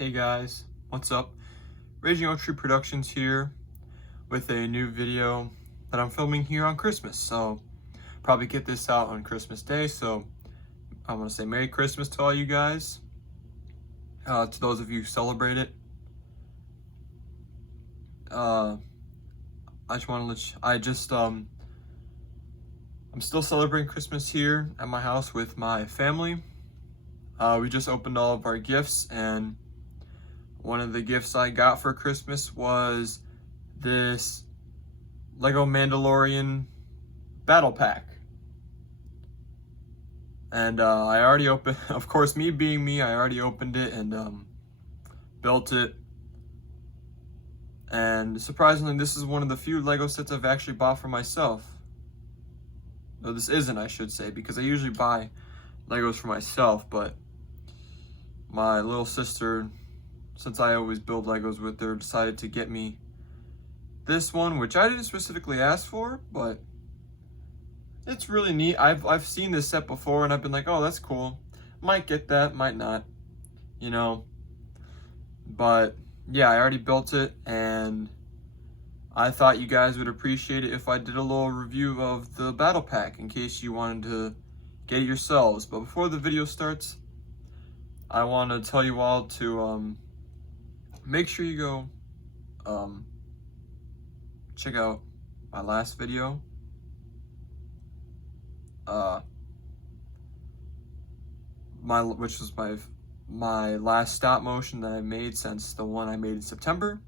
Hey guys, what's up? Raging Oak Tree Productions here with a new video that I'm filming here on Christmas. So probably get this out on Christmas Day. So I want to say Merry Christmas to all you guys. To those of you who celebrate it. I just want to I'm still celebrating Christmas here at my house with my family. We just opened all of our gifts, and one of the gifts I got for Christmas was this Lego Mandalorian battle pack. And I already opened, of course, me being me, I already opened it and built it. And surprisingly, this is one of the few Lego sets I've actually bought for myself. No, this isn't, I should say, because I usually buy Legos for myself, but my little sister, since I always build Legos with her, decided to get me this one, which I didn't specifically ask for, but it's really neat. I've seen this set before, and I've been like, oh, that's cool. Might get that, might not, you know. But yeah, I already built it, and I thought you guys would appreciate it if I did a little review of the battle pack in case you wanted to get it yourselves. But before the video starts, I want to tell you all to make sure you go check out my last video. Which was my last stop motion that I made since the one I made in September.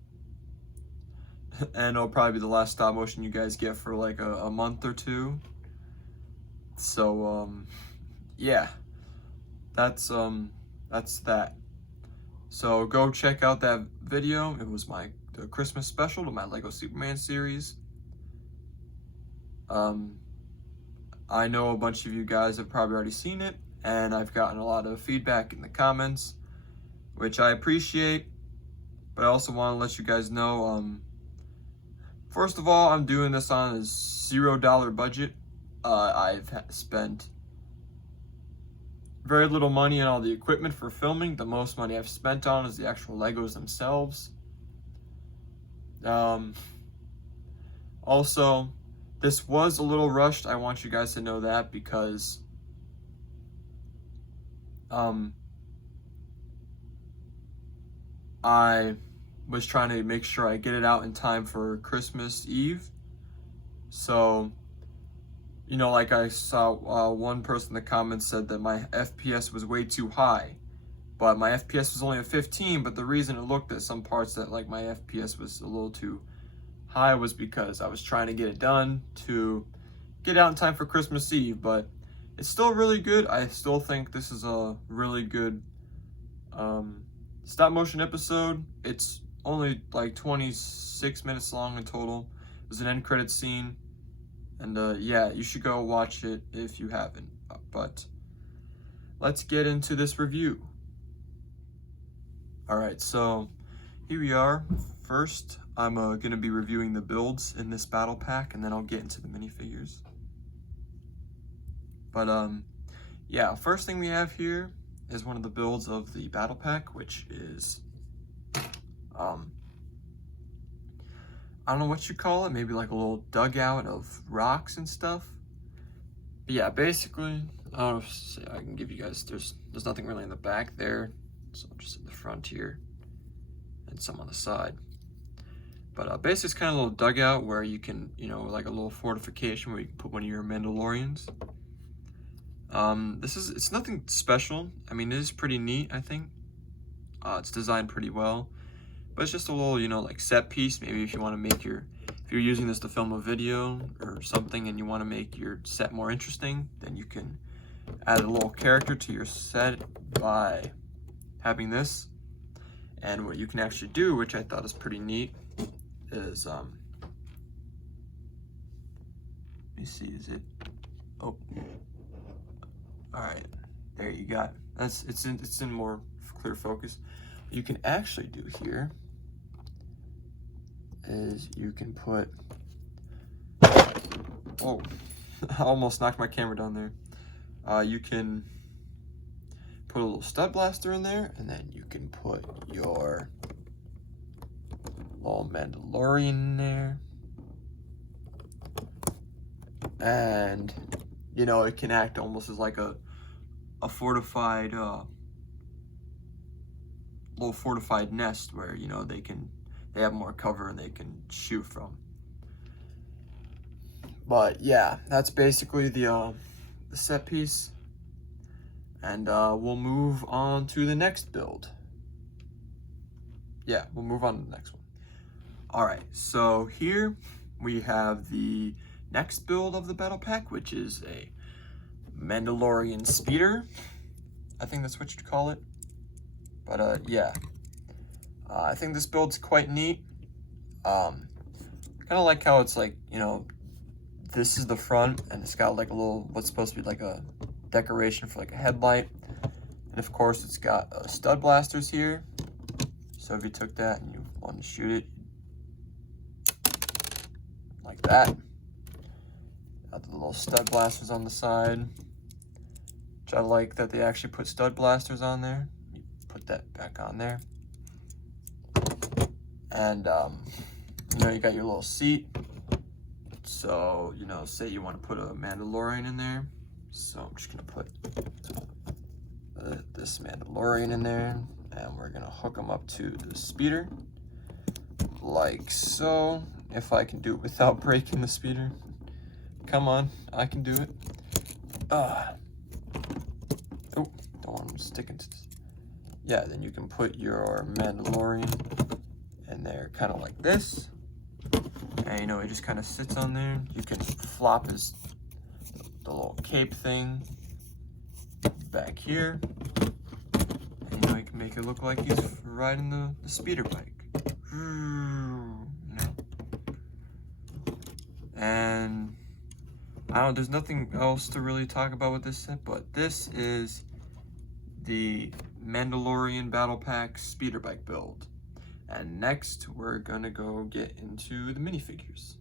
And it'll probably be the last stop motion you guys get for like a month or two. So yeah, that's that. So go check out that video. It was the Christmas special to my Lego Superman series. I know a bunch of you guys have probably already seen it, and I've gotten a lot of feedback in the comments, which I appreciate. But I also want to let you guys know, first of all, I'm doing this on a $0 budget. I've spent very little money on all the equipment for filming. The most money I've spent on is the actual Legos themselves. Also, this was a little rushed. I want you guys to know that because I was trying to make sure I get it out in time for Christmas Eve. So, you know, like I saw one person in the comments said that my FPS was way too high, but my FPS was only at 15. But the reason it looked at some parts that like my FPS was a little too high was because I was trying to get it done to get out in time for Christmas Eve. But it's still really good. I still think this is a really good stop motion episode. It's only like 26 minutes long in total. There's an end credit scene. And yeah, you should go watch it if you haven't. But let's get into this review. Alright, so here we are. First, I'm going to be reviewing the builds in this battle pack, and then I'll get into the minifigures. But yeah, first thing we have here is one of the builds of the battle pack, which is I don't know what you call it, maybe like a little dugout of rocks and stuff. But yeah, basically, I don't know if I can give you guys, there's nothing really in the back there, so just in the front here, and some on the side. But basically it's kind of a little dugout where you can, you know, like a little fortification where you can put one of your Mandalorians. It's nothing special. I mean, it is pretty neat, I think. It's designed pretty well. But it's just a little, you know, like set piece. Maybe if you want to make if you're using this to film a video or something and you want to make your set more interesting, then you can add a little character to your set by having this. And what you can actually do, which I thought is pretty neat, is, let me see, is it, oh, all right, there you got it. It's in more clear focus. What you can actually do here is you can put, oh, I almost knocked my camera down there. You can put a little stud blaster in there, and then you can put your little Mandalorian in there. And, you know, it can act almost as like a fortified, little fortified nest where, you know, they have more cover and they can shoot from. But yeah, that's basically the set piece. And we'll move on to the next build. Yeah, we'll move on to the next one. All right, so here we have the next build of the battle pack, which is a Mandalorian Speeder. I think that's what you'd call it. But yeah, I think this build's quite neat. Kind of like how it's like, you know, this is the front and it's got like a little, what's supposed to be like a decoration for like a headlight. And of course it's got stud blasters here. So if you took that and you wanted to shoot it like that. Got the little stud blasters on the side, which I like that they actually put stud blasters on there. You put that back on there. And, you know, you got your little seat. So, you know, say you want to put a Mandalorian in there. So I'm just going to put this Mandalorian in there. And we're going to hook them up to the speeder. Like so. If I can do it without breaking the speeder. Come on, I can do it. Oh, don't want them sticking to this. Yeah, then you can put your Mandalorian in there kind of like this. And you know, it just kind of sits on there. You can flop the little cape thing back here. And you know, you can make it look like he's riding the speeder bike. You know? And I don't, there's nothing else to really talk about with this set, but this is the Mandalorian Battle Pack Speeder Bike build. And next, we're gonna go get into the minifigures.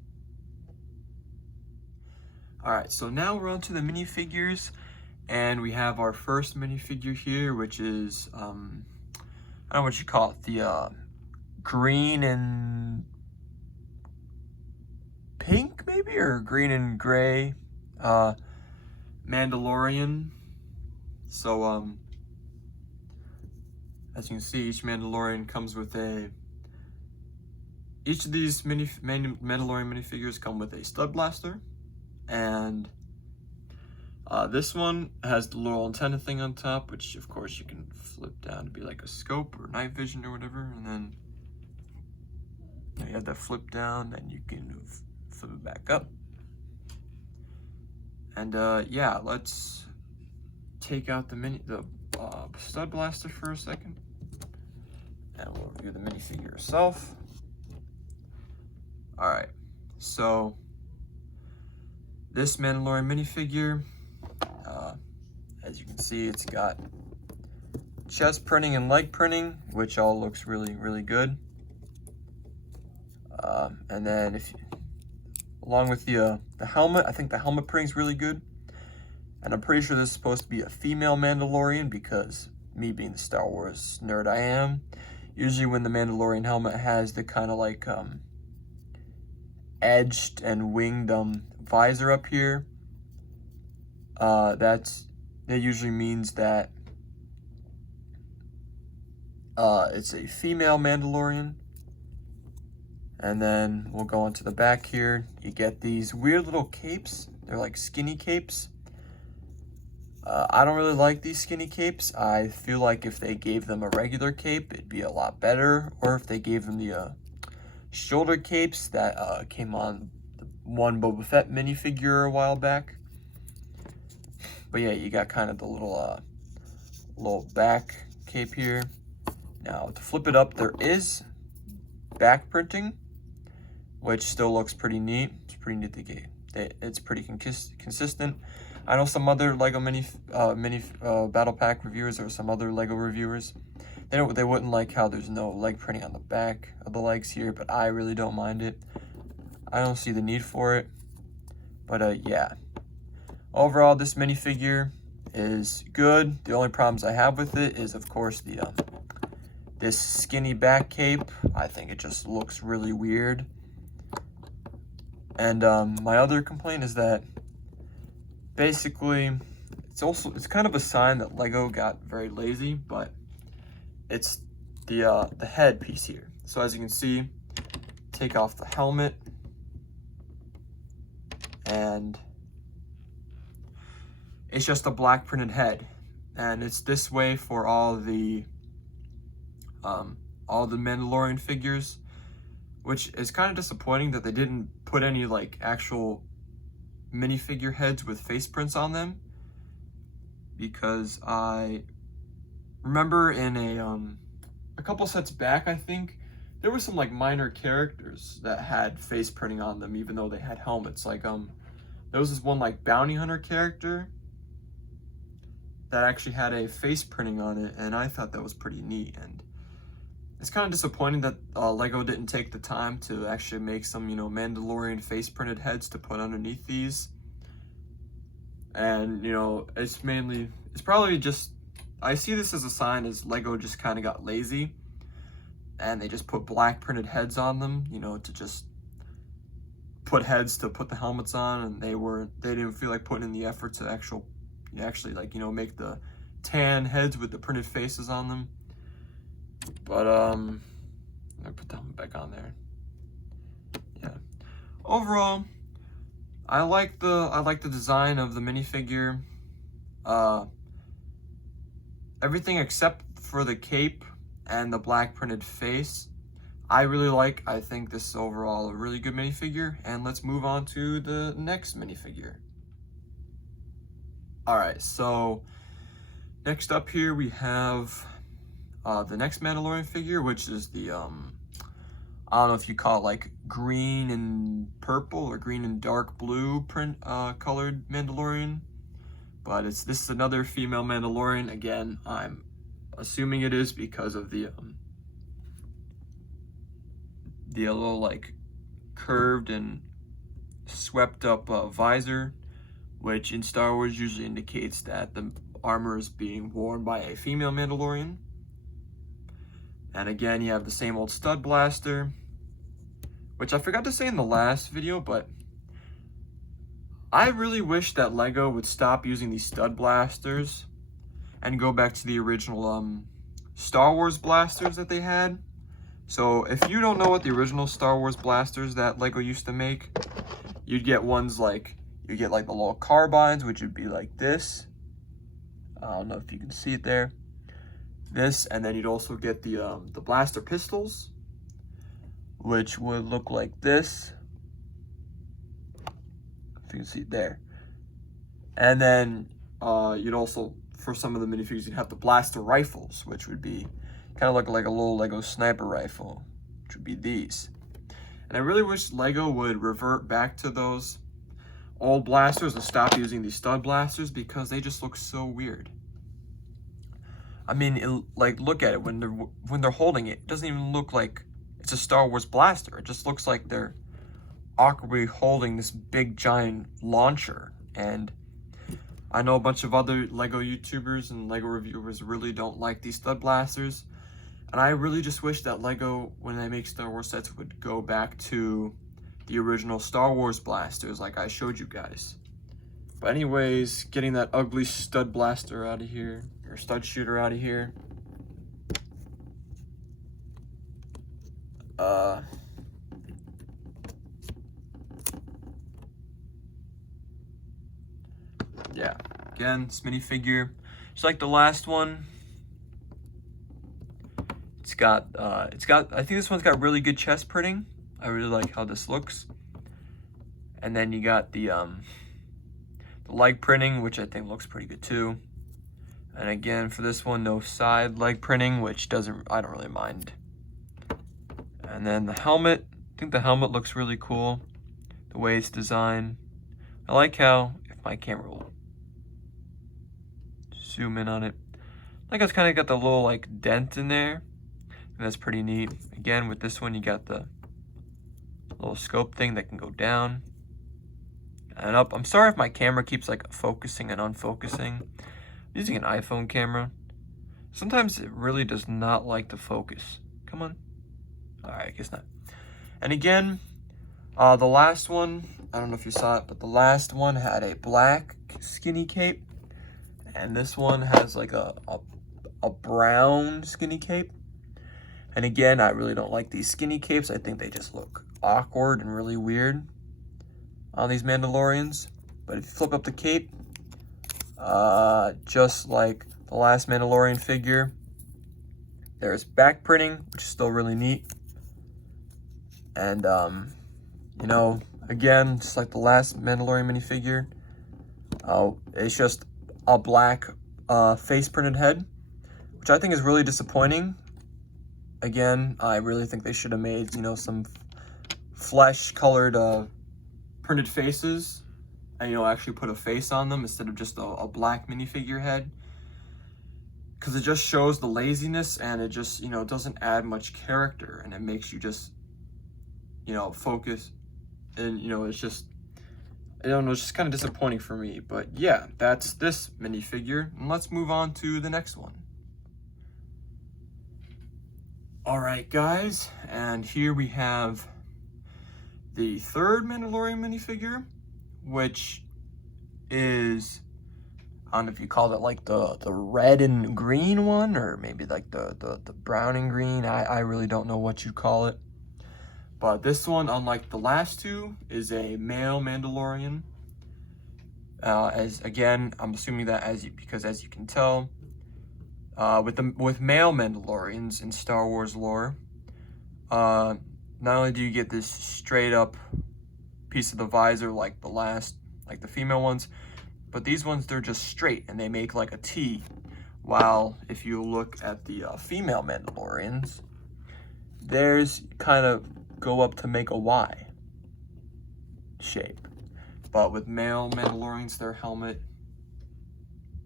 All right, so now we're on to the minifigures, and we have our first minifigure here, which is, I don't know what you call it, the green and pink maybe, or green and gray Mandalorian. So as you can see, each Mandalorian comes with each of these Mandalorian minifigures come with a stud blaster, and this one has the little antenna thing on top, which of course you can flip down to be like a scope or night vision or whatever, and then you have that flip down, and you can flip it back up. And yeah, let's take out the stud blaster for a second, and we'll review the minifigure itself. All right, so this Mandalorian minifigure, as you can see, it's got chest printing and leg printing, which all looks really, really good. And then along with the helmet, I think the helmet printing's really good. And I'm pretty sure this is supposed to be a female Mandalorian, because me being the Star Wars nerd I am, usually when the Mandalorian helmet has the kind of like edged and winged visor up here, that usually means that it's a female Mandalorian. And then we'll go onto the back here. You get these weird little capes. They're like skinny capes. I don't really like these skinny capes. I feel like if they gave them a regular cape, it'd be a lot better. Or if they gave them the shoulder capes that came on the one Boba Fett minifigure a while back. But yeah, you got kind of the little back cape here. Now to flip it up, there is back printing, which still looks pretty neat. It's pretty neat to get. It's pretty consistent. I know some other Lego mini battle pack reviewers, or some other Lego reviewers, they wouldn't like how there's no leg printing on the back of the legs here, but I really don't mind it. I don't see the need for it. But yeah, overall, this minifigure is good. The only problems I have with it is, of course, the this skinny back cape. I think it just looks really weird. And my other complaint is that basically it's kind of a sign that Lego got very lazy, but it's the head piece here. So as you can see, take off the helmet, and it's just a black printed head, and it's this way for all the Mandalorian figures, which is kind of disappointing that they didn't put any like actual minifigure heads with face prints on them, because I remember in a couple sets back, I think there were some like minor characters that had face printing on them even though they had helmets. Like there was this one like bounty hunter character that actually had a face printing on it, and I thought that was pretty neat. And it's kind of disappointing that Lego didn't take the time to actually make some, you know, Mandalorian face printed heads to put underneath these. And, you know, it's probably just, I see this as a sign as Lego just kind of got lazy and they just put black printed heads on them, you know, to just put heads to put the helmets on, and they didn't feel like putting in the effort to actually like, you know, make the tan heads with the printed faces on them. But I'm gonna put the helmet back on there. Yeah. Overall, I like the design of the minifigure. Everything except for the cape and the black printed face, I really like. I think this is overall a really good minifigure, and let's move on to the next minifigure. Alright, so next up here we have the next Mandalorian figure, which is the, I don't know if you call it like green and purple or green and dark blue print colored Mandalorian. But this is another female Mandalorian. Again, I'm assuming it is because of the little like curved and swept up visor, which in Star Wars usually indicates that the armor is being worn by a female Mandalorian. And again, you have the same old stud blaster, which I forgot to say in the last video, but I really wish that Lego would stop using these stud blasters and go back to the original Star Wars blasters that they had. So if you don't know what the original Star Wars blasters that Lego used to make, you'd get ones like, you get like the little carbines, which would be like this. I don't know if you can see it there. This, and then you'd also get the blaster pistols, which would look like this. If you can see it there. And then you'd also, for some of the minifigures, you'd have the blaster rifles, which would be kind of like a little Lego sniper rifle, which would be these. And I really wish Lego would revert back to those old blasters and stop using these stud blasters, because they just look so weird. I mean, like, look at it when they're holding it. It doesn't even look like it's a Star Wars blaster. It just looks like they're awkwardly holding this big giant launcher. And I know a bunch of other Lego YouTubers and Lego reviewers really don't like these stud blasters. And I really just wish that Lego, when they make Star Wars sets, would go back to the original Star Wars blasters like I showed you guys. But anyways, getting that ugly stud blaster out of here, or stud shooter out of here. Yeah, again, this minifigure, just like the last one. It's got, I think this one's got really good chest printing. I really like how this looks. And then you got the leg printing, which I think looks pretty good too. And again, for this one, no side leg printing, which I don't really mind. And then the helmet, I think the helmet looks really cool, the way it's designed. I like how, if my camera will zoom in on it, like it's kind of got the little like dent in there. And that's pretty neat. Again, with this one, you got the little scope thing that can go down and up. I'm sorry if my camera keeps like focusing and unfocusing. Using an iPhone camera. Sometimes it really does not like to focus. Come on. Alright, I guess not. And again, the last one, I don't know if you saw it, but the last one had a black skinny cape. And this one has like a brown skinny cape. And again, I really don't like these skinny capes. I think they just look awkward and really weird on these Mandalorians. But if you flip up the cape, just like the last Mandalorian figure, there's back printing, which is still really neat. And, you know, again, just like the last Mandalorian minifigure, it's just a black face printed head, which I think is really disappointing. Again, I really think they should have made, you know, some flesh colored printed faces and, you know, actually put a face on them instead of just a black minifigure head. Because it just shows the laziness and it just, you know, doesn't add much character and it makes you just, you know, focus. And, you know, it's just, I don't know, it's just kind of disappointing for me. But yeah, that's this minifigure. And let's move on to the next one. Alright guys, and here we have the third Mandalorian minifigure, which is, I don't know if you call it like the red and green one, or maybe like the brown and green. I really don't know what you call it. But this one, unlike the last two, is a male Mandalorian. As again, I'm assuming that because as you can tell, with male Mandalorians in Star Wars lore, not only do you get this straight up piece of the visor like the female ones, but these ones, they're just straight and they make like a T. While if you look at the female Mandalorians, theirs kind of go up to make a Y shape. But with male Mandalorians, their helmet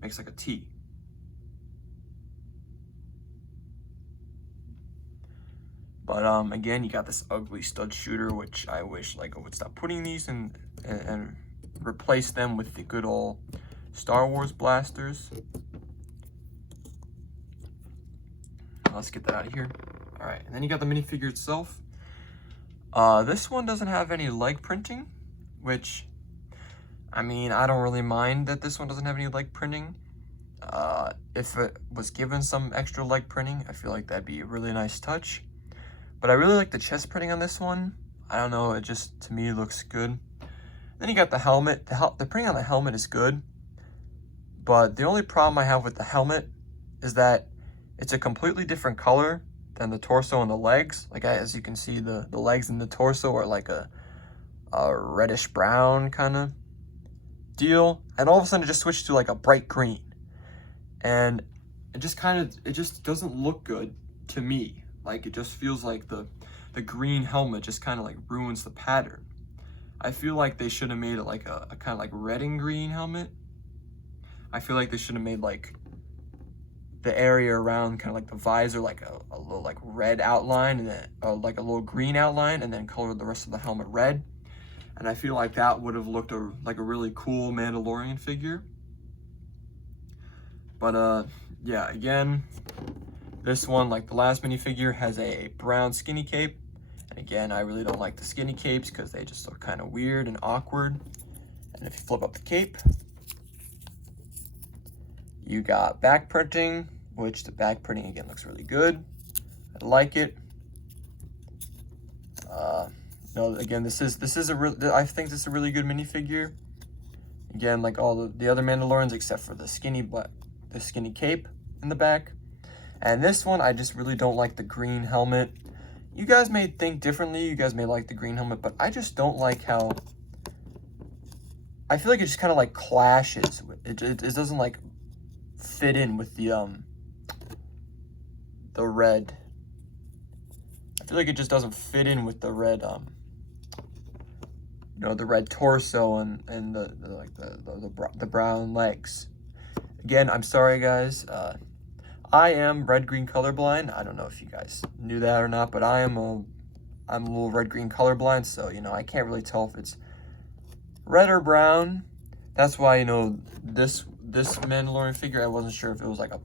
makes like a T. But again, you got this ugly stud shooter, which I wish LEGO would stop putting these and replace them with the good old Star Wars blasters. Let's get that out of here. All right, and then you got the minifigure itself. This one doesn't have any leg printing, which, I mean, I don't really mind that this one doesn't have any leg printing. If it was given some extra leg printing, I feel like that'd be a really nice touch. But I really like the chest printing on this one. I don't know, it just, to me, looks good. Then you got the helmet. The printing on the helmet is good. But the only problem I have with the helmet is that it's a completely different color than the torso and the legs. Like, as you can see, the legs and the torso are like a reddish brown kind of deal. And all of a sudden it just switched to like a bright green. And it just doesn't look good to me. Like, it just feels like the green helmet just kind of like ruins the pattern. I feel like they should have made it like a kind of like red and green helmet. I feel like they should have made like the area around kind of like the visor like a little like red outline, and then like a little green outline, and then colored the rest of the helmet red. And I feel like that would have looked like a really cool Mandalorian figure. But yeah, again, this one, like the last minifigure, has a brown skinny cape. And again, I really don't like the skinny capes because they just look kind of weird and awkward. And if you flip up the cape, you got back printing, which the back printing again looks really good. I like it. No, again, I think this is a really good minifigure. Again, like all the other Mandalorians, except for the skinny cape in the back. And this one, I just really don't like the green helmet. You guys may think differently. You guys may like the green helmet, but I just don't like how, I feel like it just kind of like clashes. It doesn't like fit in with the red. I feel like it just doesn't fit in with the red, you know, the red torso and the brown legs. Again, I'm sorry guys. I am red-green colorblind. I don't know if you guys knew that or not, but I'm a little red-green colorblind, so, you know, I can't really tell if it's red or brown. That's why, you know, this this Mandalorian figure, I wasn't sure if it was like a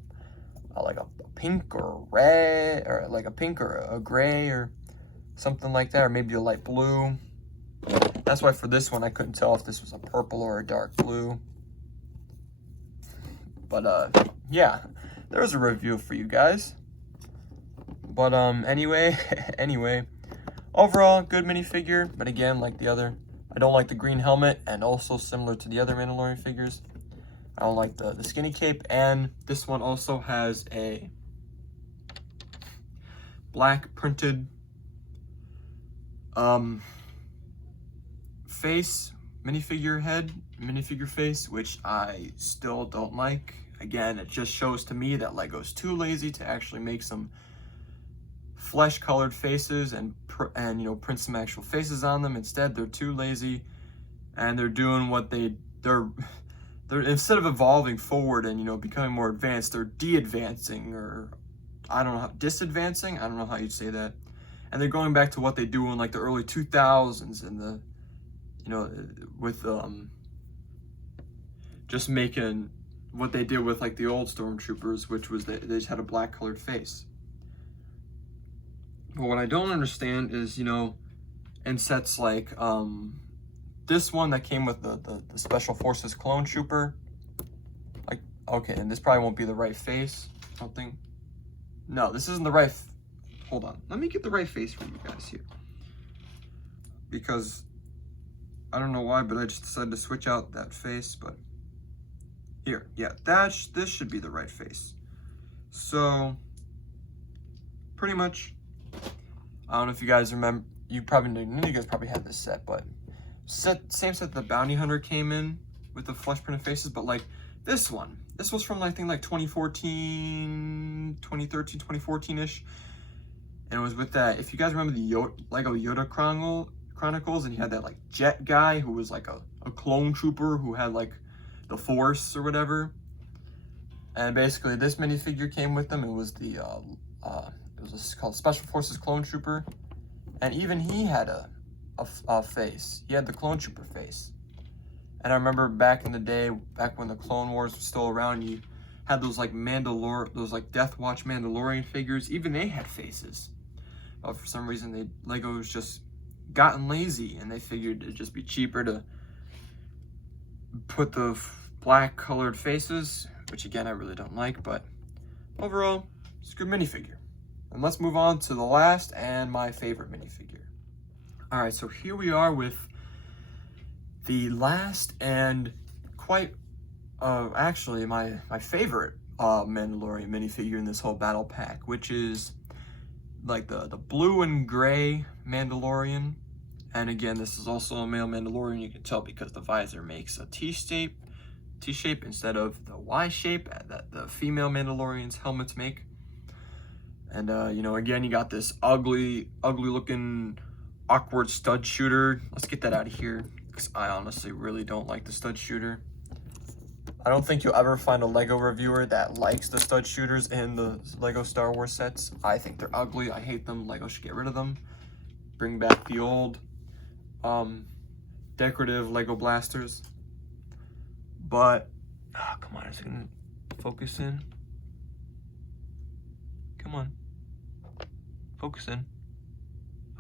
pink or a red, or like a pink or a gray or something like that, or maybe a light blue. That's why for this one I couldn't tell if this was a purple or a dark blue. But yeah, there's a review for you guys. But anyway, overall good minifigure. But again, like the other, I don't like the green helmet, and also similar to the other Mandalorian figures, I don't like the skinny cape. And this one also has a black printed face, minifigure face, which I still don't like. Again, it just shows to me that Lego's too lazy to actually make some flesh colored faces and you know, print some actual faces on them. Instead, they're too lazy, and they're doing what they're instead of evolving forward and, you know, becoming more advanced, they're de-advancing, or I don't know, disadvancing, I don't know how you'd say that. And they're going back to what they do in like the early 2000s, and the, you know, with just making what they did with like the old stormtroopers, which was they just had a black colored face. But what I don't understand is, you know, in sets like this one that came with the Special Forces clone trooper, like, okay, and this probably won't be the right face, I don't think. No, this isn't the right, hold on, let me get the right face for you guys here, because I don't know why, but I just decided to switch out that face. But here, yeah, this should be the right face. So pretty much, I don't know if you guys remember, you guys probably had this set, but same set the Bounty Hunter came in with the flesh printed faces. But like this one, this was from I think like 2013, 2014-ish, and it was with that, if you guys remember the Lego Yoda Chronicles, and you had that like jet guy who was like a clone trooper who had like the Force or whatever. And basically this minifigure came with them. It was the it was called Special Forces clone trooper, and even he had a face. He had the clone trooper face. And I remember back in the day, back when the Clone Wars was still around, you had those like those like Death Watch Mandalorian figures. Even they had faces. But for some reason, Lego's just gotten lazy, and they figured it'd just be cheaper to put the black colored faces, which again I really don't like. But overall, it's a good minifigure. And let's move on to the last and my favorite minifigure. All right, so here we are with the last and quite actually my favorite Mandalorian minifigure in this whole battle pack, which is like the blue and gray Mandalorian. And again, this is also a male Mandalorian. You can tell because the visor makes a T-shape instead of the Y shape that the female Mandalorians helmets make. And you know, again, you got this ugly looking awkward stud shooter. Let's get that out of here, because I honestly really don't like the stud shooter. I don't think you'll ever find a Lego reviewer that likes the stud shooters in the Lego Star Wars sets. I think they're ugly. I hate them. Lego should get rid of them. Bring back the old decorative Lego blasters. But come on, is it gonna focus in? Come on, focus in.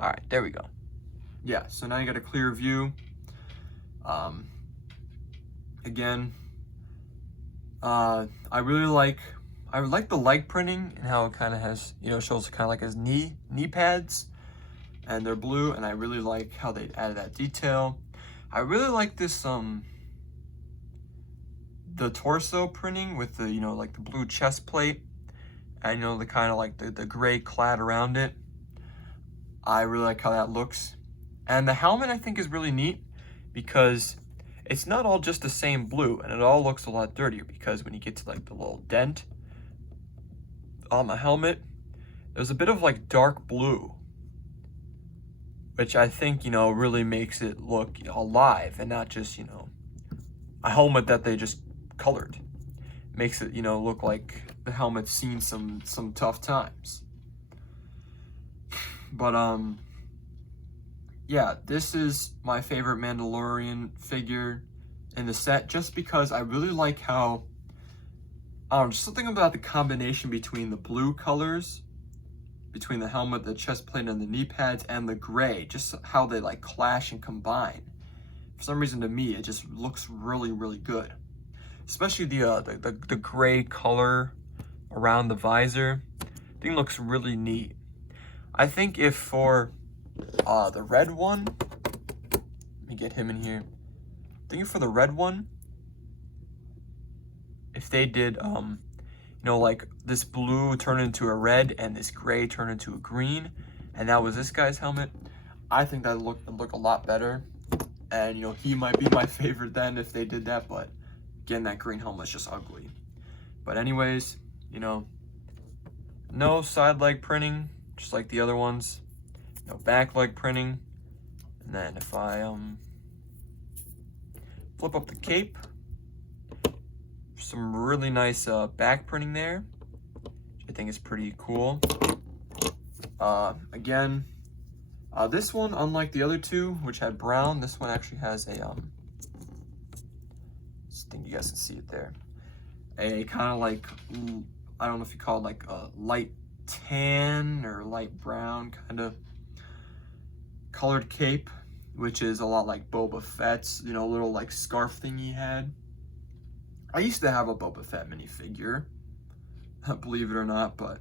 All right, there we go. Yeah, so now you got a clear view. Again, I like the leg printing and how it kind of has, you know, shows kind of like his knee pads, and they're blue, and I really like how they added that detail. I really like this the torso printing with the, you know, like the blue chest plate, and you know, the kind of like the gray clad around it. I really like how that looks. And the helmet I think is really neat, because it's not all just the same blue, and it all looks a lot dirtier, because when you get to like the little dent on the helmet, there's a bit of like dark blue, which I think, you know, really makes it look alive and not just, you know, a helmet that they just colored. Makes it, you know, look like the helmet's seen some tough times. But yeah, this is my favorite Mandalorian figure in the set, just because I really like how just something about the combination between the blue colors, between the helmet, the chest plate, and the knee pads, and the gray, just how they like clash and combine. For some reason, to me, it just looks really, really good. Especially the gray color around the visor. I think it looks really neat. I think if for the red one, let me get him in here. I think for the red one, if they did, you know, like this blue turned into a red and this gray turned into a green, and that was this guy's helmet, I think that would look a lot better. And, you know, he might be my favorite then if they did that, but again, that green helmet's just ugly. But anyways, you know, no side leg printing, just like the other ones. No back leg printing. And then if I flip up the cape, some really nice back printing there, which I think is pretty cool. Again, this one, unlike the other two, which had brown, this one actually has a I think you guys can see it there, a kind of like, I don't know if you call it like a light tan or light brown kind of colored cape, which is a lot like Boba Fett's, you know, little like scarf thing he had. I used to have a Boba Fett minifigure, believe it or not, but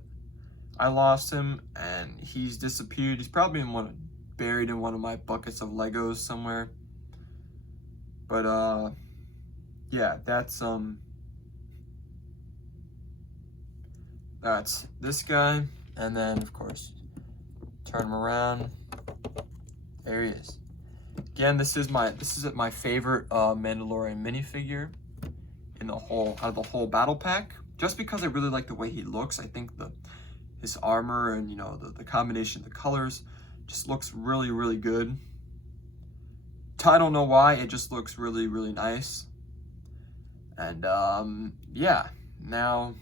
I lost him and he's disappeared. He's probably buried in one of my buckets of Legos somewhere. But yeah, that's this guy, and then of course turn him around. There he is. Again, this is my favorite Mandalorian minifigure out of the whole battle pack, just because I really like the way he looks. I think his armor and, you know, the combination of the colors just looks really, really good. I don't know why, it just looks really, really nice. And yeah, now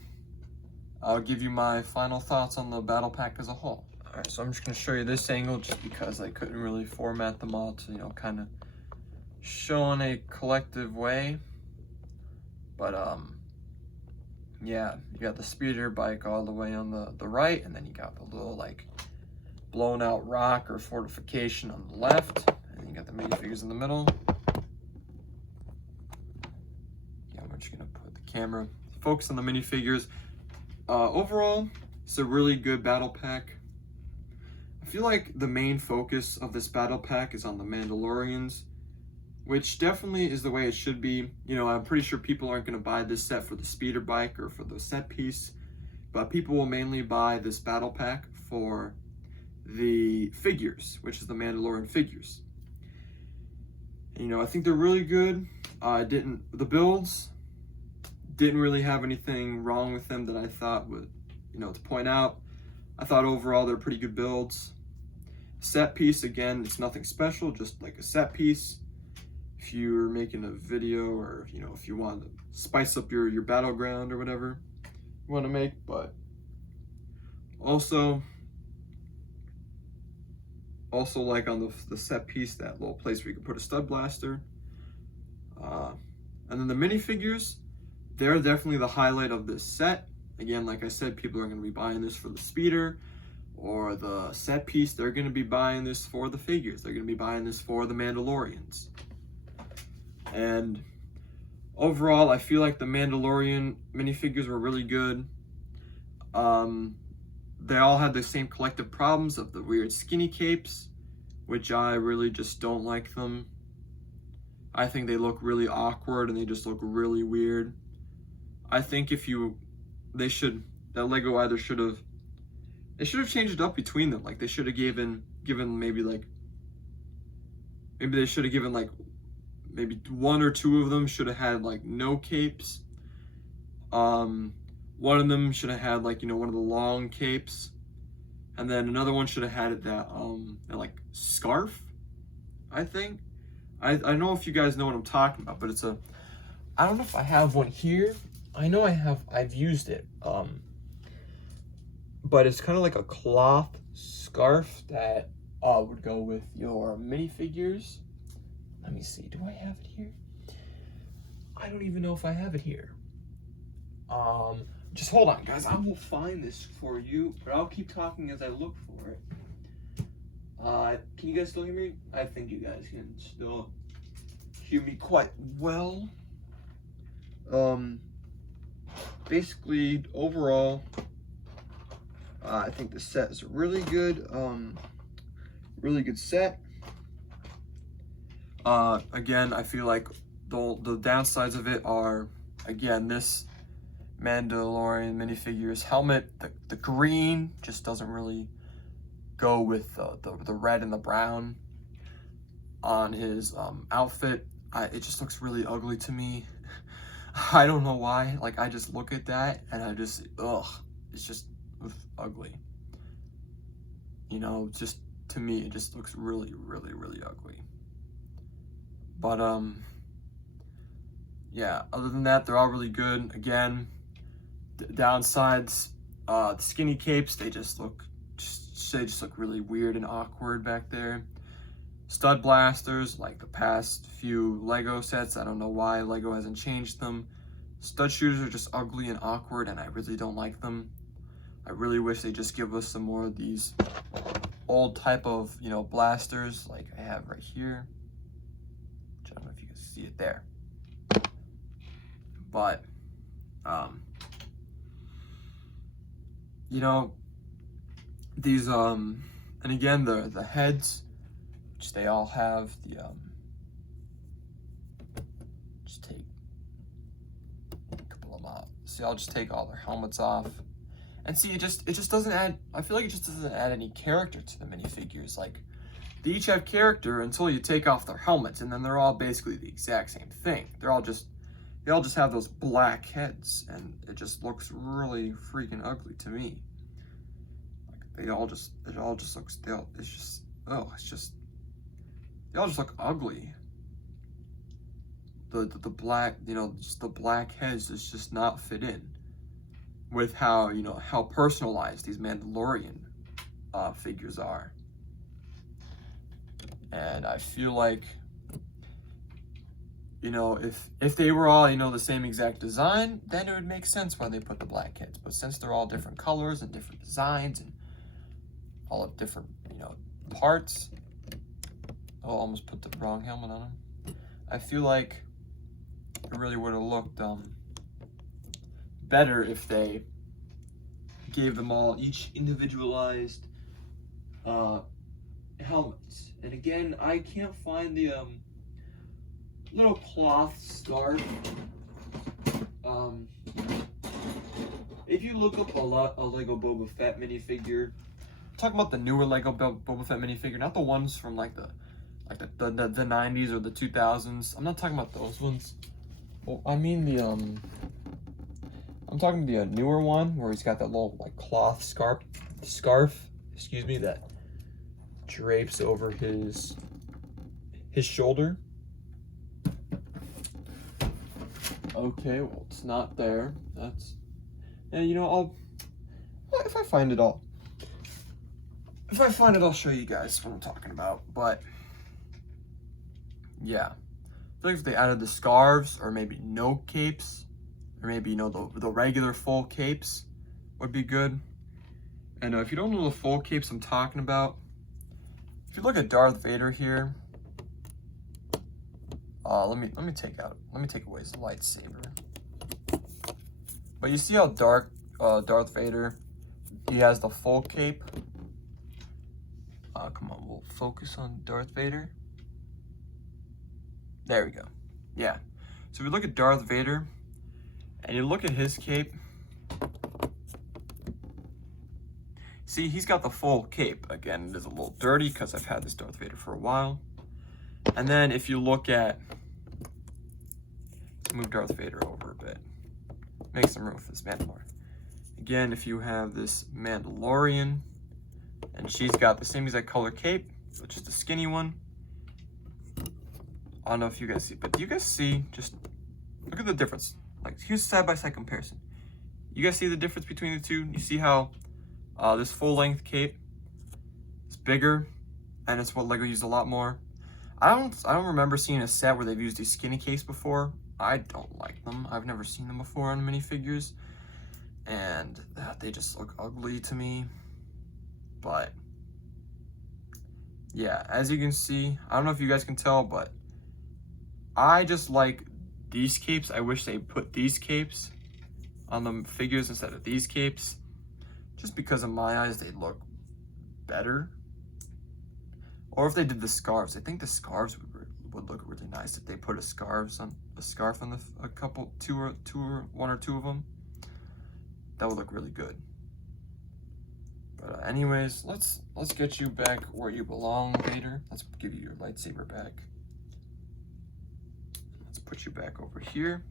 I'll give you my final thoughts on the battle pack as a whole. All right, so I'm just gonna show you this angle just because I couldn't really format them all to, you know, kind of show in a collective way. But yeah, you got the speeder bike all the way on the right, and then you got the little like blown out rock or fortification on the left, and then you got the minifigures in the middle. Yeah, I'm just gonna put the camera, focus on the minifigures. Overall, it's a really good battle pack. I feel like the main focus of this battle pack is on the Mandalorians, which definitely is the way it should be. You know, I'm pretty sure people aren't going to buy this set for the speeder bike or for the set piece, but people will mainly buy this battle pack for the figures, which is the Mandalorian figures. And, you know, I think they're really good. The builds didn't really have anything wrong with them that I thought would, you know, to point out. I thought overall they're pretty good builds. Set piece, again, it's nothing special, just like a set piece. If you're making a video, or, you know, if you want to spice up your battleground or whatever you want to make. But also like on the set piece, that little place where you can put a stud blaster. And then the minifigures, they're definitely the highlight of this set. Again, like I said, people are going to be buying this for the speeder or the set piece. They're going to be buying this for the figures. They're going to be buying this for the Mandalorians. And overall, I feel like the Mandalorian minifigures were really good. They all had the same collective problems of the weird skinny capes, which I really just don't like them. I think they look really awkward and they just look really weird. I think that Lego either should have changed it up between them. Like they should have given maybe they should have given like maybe one or two of them should have had like no capes. One of them should have had like, you know, one of the long capes, and then another one should have had that like scarf. I think I don't know if you guys know what I'm talking about, but I don't know if I have one here. I know I've used it. But it's kind of like a cloth scarf that would go with your minifigures. Let me see, do I have it here? I don't even know if I have it here. Just hold on, guys. I will find this for you, but I'll keep talking as I look for it. Can you guys still hear me? I think you guys can still hear me quite well. Basically, overall, I think the set is really good. Really good set. Again, I feel like the downsides of it are, again, this Mandalorian minifigure's helmet, the green just doesn't really go with the red and the brown on his outfit. It just looks really ugly to me. I don't know why. Like, I just look at that and I just, it's just ugly. You know, just to me, it just looks really, really, really ugly. But yeah, other than that, they're all really good. Again, the downsides, the skinny capes, they just look really weird and awkward back there. Stud blasters, like the past few Lego sets, I don't know why Lego hasn't changed them. Stud shooters are just ugly and awkward, and I really don't like them. I really wish they just give us some more of these old type of, you know, blasters like I have right here. I don't know if you can see it there. But, you know, these, and again, the heads, which they all have the, just take a couple of them out. See, I'll just take all their helmets off. And see, it just doesn't add, I feel like it just doesn't add any character to the minifigures. Like, they each have character until you take off their helmets, and then they're all basically the exact same thing. They all just have those black heads, and it just looks really freaking ugly to me. Like, they all just look ugly. The black, you know, just the black heads just not fit in with how, you know, how personalized these Mandalorian figures are. And I feel like, you know, if they were all, you know, the same exact design, then it would make sense why they put the black heads. But since they're all different colors and different designs and all of different, you know, parts, I almost put the wrong helmet on them. I feel like it really would have looked better if they gave them all each individualized helmets. And again, I can't find the little cloth scarf. If you look up a Lego Boba Fett minifigure, I'm talking about the newer Lego Boba Fett minifigure, not the ones from like the 90s or the 2000s. I'm not talking about those ones. Well, I mean the I'm talking the newer one where he's got that little like cloth scarf, excuse me, that drapes over his shoulder. Okay, well, it's not there. That's, and you know, if I find it, I'll show you guys what I'm talking about. But yeah, I feel like if they added the scarves, or maybe no capes, or maybe, you know, the regular full capes would be good. And if you don't know the full capes I'm talking about, if you look at Darth Vader here, let me take away his lightsaber. But you see how Darth Vader, he has the full cape. Come on, we'll focus on Darth Vader. There we go. Yeah. So if you look at Darth Vader, and you look at his cape, see, he's got the full cape. Again, it is a little dirty because I've had this Darth Vader for a while. And then if you look at, let's move Darth Vader over a bit. Make some room for this Mandalorian. Again, if you have this Mandalorian, and she's got the same exact color cape, which is the skinny one. I don't know if you guys see, but do you guys see, just look at the difference. Like, here's side-by-side comparison. You guys see the difference between the two? You see how this full-length cape is bigger, and it's what Lego used a lot more. I don't remember seeing a set where they've used these skinny capes before. I don't like them. I've never seen them before on minifigures, and they just look ugly to me. But yeah, as you can see, I don't know if you guys can tell, but I just like these capes. I wish they put these capes on the figures instead of these capes, just because in my eyes they look better. Or if they did the scarves, I think the scarves would look really nice if they put a scarf on one or two of them. That would look really good. But anyways, let's get you back where you belong, Vader. Let's give you your lightsaber back. Let's put you back over here.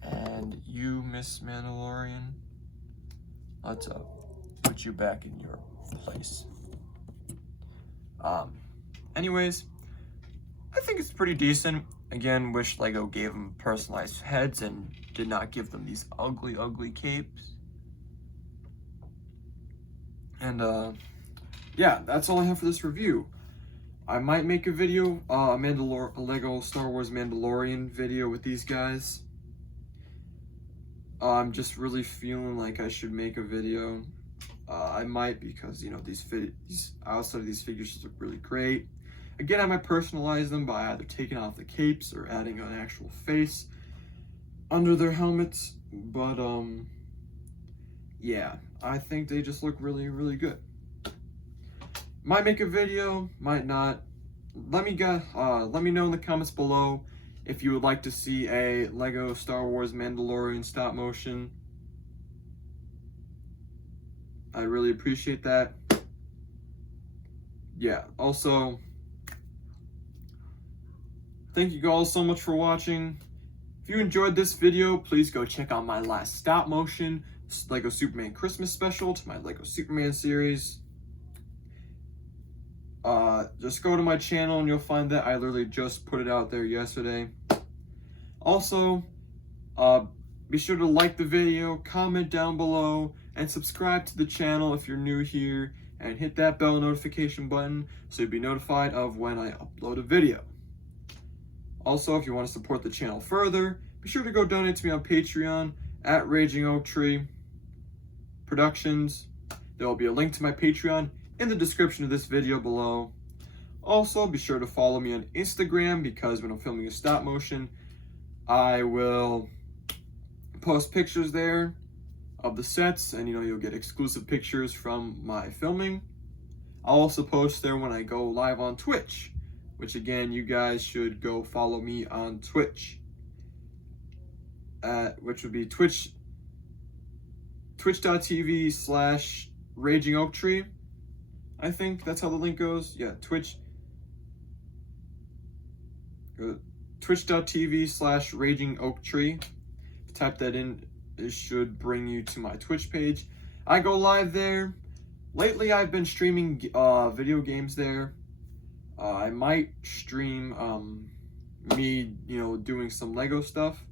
And you, Miss Mandalorian, let's put you back in your place. Anyways, I think it's pretty decent. Again, wish Lego gave them personalized heads and did not give them these ugly, ugly capes. And yeah, that's all I have for this review. I might make a video, a Lego Star Wars Mandalorian video with these guys. I'm just really feeling like I should make a video. I might, because you know these outside of these figures just look really great. Again, I might personalize them by either taking off the capes or adding an actual face under their helmets. But yeah, I think they just look really, really good. Might make a video, might not. Let me know in the comments below if you would like to see a Lego Star Wars Mandalorian stop motion. I really appreciate that. Yeah, also, thank you all so much for watching. If you enjoyed this video, please go check out my last stop motion Lego Superman Christmas special to my Lego Superman series. Just go to my channel and you'll find that I literally just put it out there yesterday. Also, be sure to like the video, comment down below, and subscribe to the channel if you're new here, and hit that bell notification button so you'll be notified of when I upload a video. Also, if you want to support the channel further, be sure to go donate to me on Patreon at Raging Oak Tree Productions. There will be a link to my Patreon in the description of this video below. Also, be sure to follow me on Instagram, because when I'm filming a stop motion, I will post pictures there of the sets, and you'll get exclusive pictures from my filming. I'll also post there when I go live on Twitch, which again, you guys should go follow me on Twitch, which would be twitch.tv/Raging Oak Tree. I think that's how the link goes. Yeah, twitch.tv/Raging Oak Tree. Type that in, it should bring you to my Twitch page. I go live there. Lately, I've been streaming video games there. I might stream me, doing some Lego stuff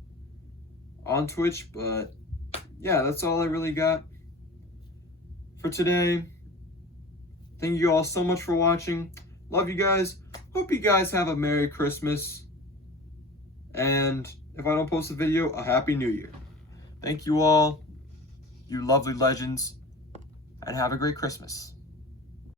on Twitch, but yeah, that's all I really got for today. Thank you all so much for watching. Love you guys. Hope you guys have a Merry Christmas. And if I don't post a video, a Happy New Year. Thank you all, you lovely legends, and have a great Christmas.